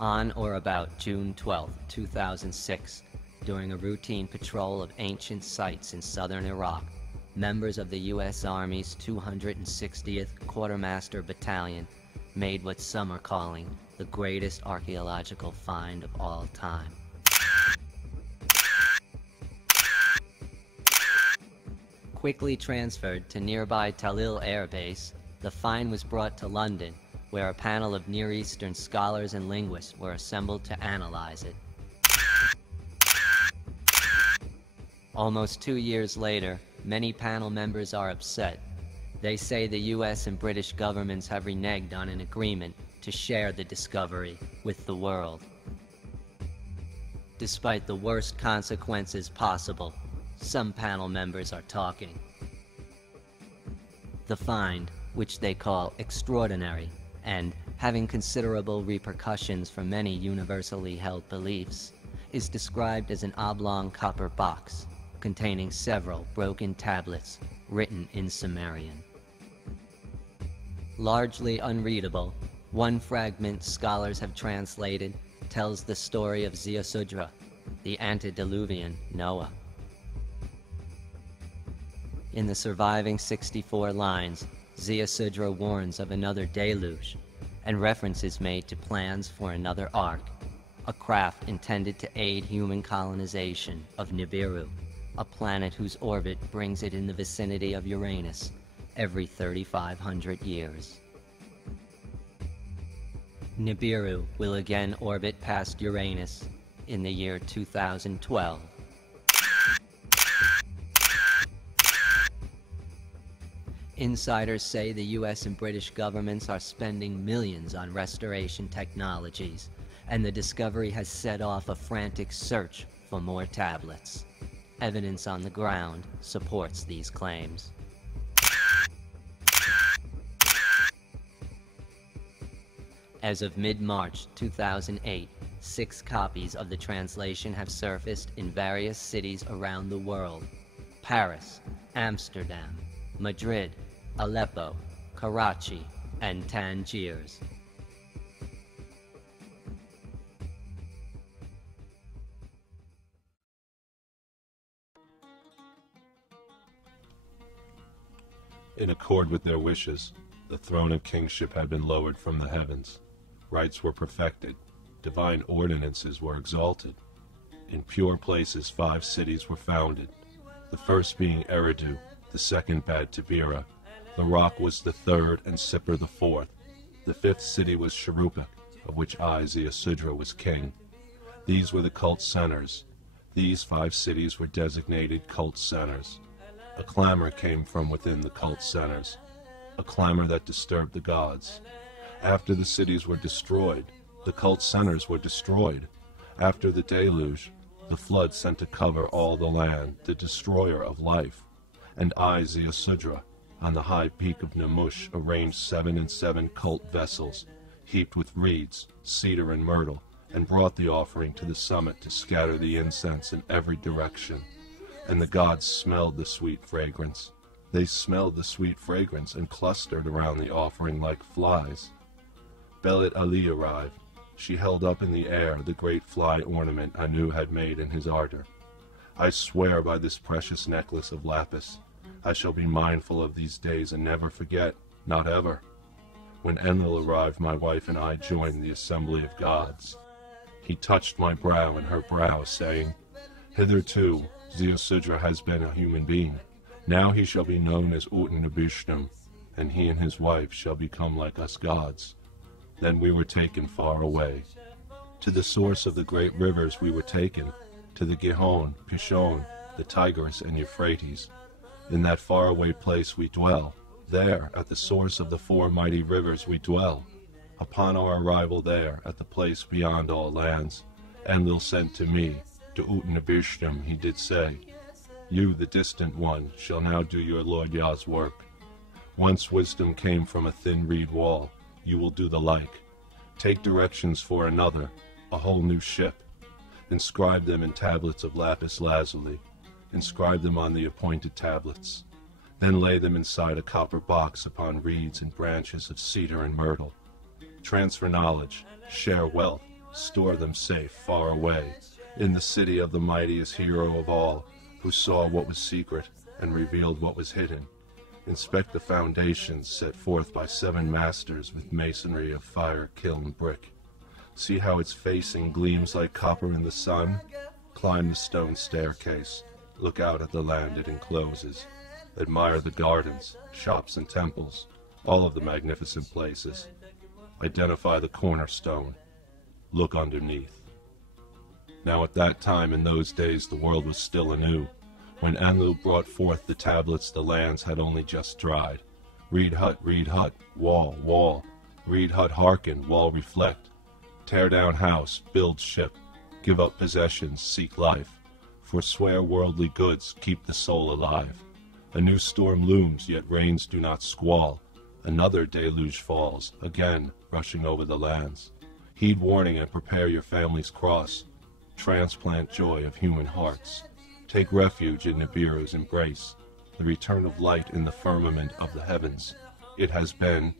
On or about June 12, 2006, during a routine patrol of ancient sites in southern Iraq, members of the U.S. Army's 260th Quartermaster Battalion made what some are calling the greatest archaeological find of all time. Quickly transferred to nearby Talil Air Base, the find was brought to London, where a panel of Near Eastern scholars and linguists were assembled to analyze it. Almost 2 years later, many panel members are upset. They say the US and British governments have reneged on an agreement to share the discovery with the world. Despite the worst consequences possible, some panel members are talking. The find, which they call extraordinary, and having considerable repercussions for many universally held beliefs, is described as an oblong copper box containing several broken tablets written in Sumerian. Largely unreadable, one fragment scholars have translated tells the story of Ziusudra, the antediluvian Noah. In the surviving 64 lines, Ziusudra warns of another deluge, and reference is made to plans for another ark, a craft intended to aid human colonization of Nibiru, a planet whose orbit brings it in the vicinity of Uranus every 3,500 years. Nibiru will again orbit past Uranus in the year 2012. Insiders say the US and British governments are spending millions on restoration technologies, and the discovery has set off a frantic search for more tablets. Evidence on the ground supports these claims. As of mid-March 2008, 6 copies of the translation have surfaced in various cities around the world: Paris, Amsterdam, Madrid, Aleppo, Karachi, and Tangiers. In accord with their wishes, the throne of kingship had been lowered from the heavens. Rights were perfected. Divine ordinances were exalted. In pure places 5 cities were founded, the first being Eridu, the second Bad Tabira. The rock was the third, and Sippar the fourth. The 5th city was Sharuppak, of which I, Ziusudra, was king. These were the cult centers. These 5 cities were designated cult centers. A clamor came from within the cult centers, a clamor that disturbed the gods. After the cities were destroyed, the cult centers were destroyed. After the deluge, the flood sent to cover all the land, the destroyer of life. And I, Ziusudra, on the high peak of Namush, arranged 7 and 7 cult vessels, heaped with reeds, cedar, and myrtle, and brought the offering to the summit to scatter the incense in every direction. And the gods smelled the sweet fragrance. They smelled the sweet fragrance and clustered around the offering like flies. Belit Ali arrived. She held up in the air the great fly ornament Anu had made in his ardor. I swear by this precious necklace of lapis, I shall be mindful of these days and never forget, not ever. When Enlil arrived, my wife and I joined the assembly of gods. He touched my brow and her brow, saying, "Hitherto Ziusudra has been a human being. Now he shall be known as Utnapishtim, and he and his wife shall become like us gods." Then we were taken far away. To the source of the great rivers we were taken, to the Gihon, Pishon, the Tigris, and Euphrates. In that faraway place we dwell. There, at the source of the 4 mighty rivers we dwell. Upon our arrival there, at the place beyond all lands, Enlil sent to me, to Utnapishtim, he did say, "You, the distant one, shall now do your Lord Yah's work. Once wisdom came from a thin reed wall, you will do the like. Take directions for another, a whole new ship. Inscribe them in tablets of lapis lazuli. Inscribe them on the appointed tablets. Then lay them inside a copper box upon reeds and branches of cedar and myrtle. Transfer knowledge, share wealth, Store them safe, far away, in the city of the mightiest hero of all, who saw what was secret and revealed what was hidden. Inspect the foundations set forth by 7 masters with masonry of fire, kiln, brick. See how its facing gleams like copper in the sun? Climb the stone staircase. Look out at the land it encloses. Admire the gardens, shops and temples, all of the magnificent places. Identify the cornerstone. Look underneath. Now at that time in those days the world was still anew. When Enlil brought forth the tablets, the lands had only just dried. Reed hut, wall, wall. Reed hut, hearken, wall, reflect. Tear down house, build ship. Give up possessions, seek life. Forswear worldly goods, keep the soul alive. A new storm looms, yet rains do not squall. Another deluge falls, again rushing over the lands. Heed warning and prepare your family's cross. Transplant joy of human hearts. Take refuge in Nibiru's embrace, the return of light in the firmament of the heavens. It has been,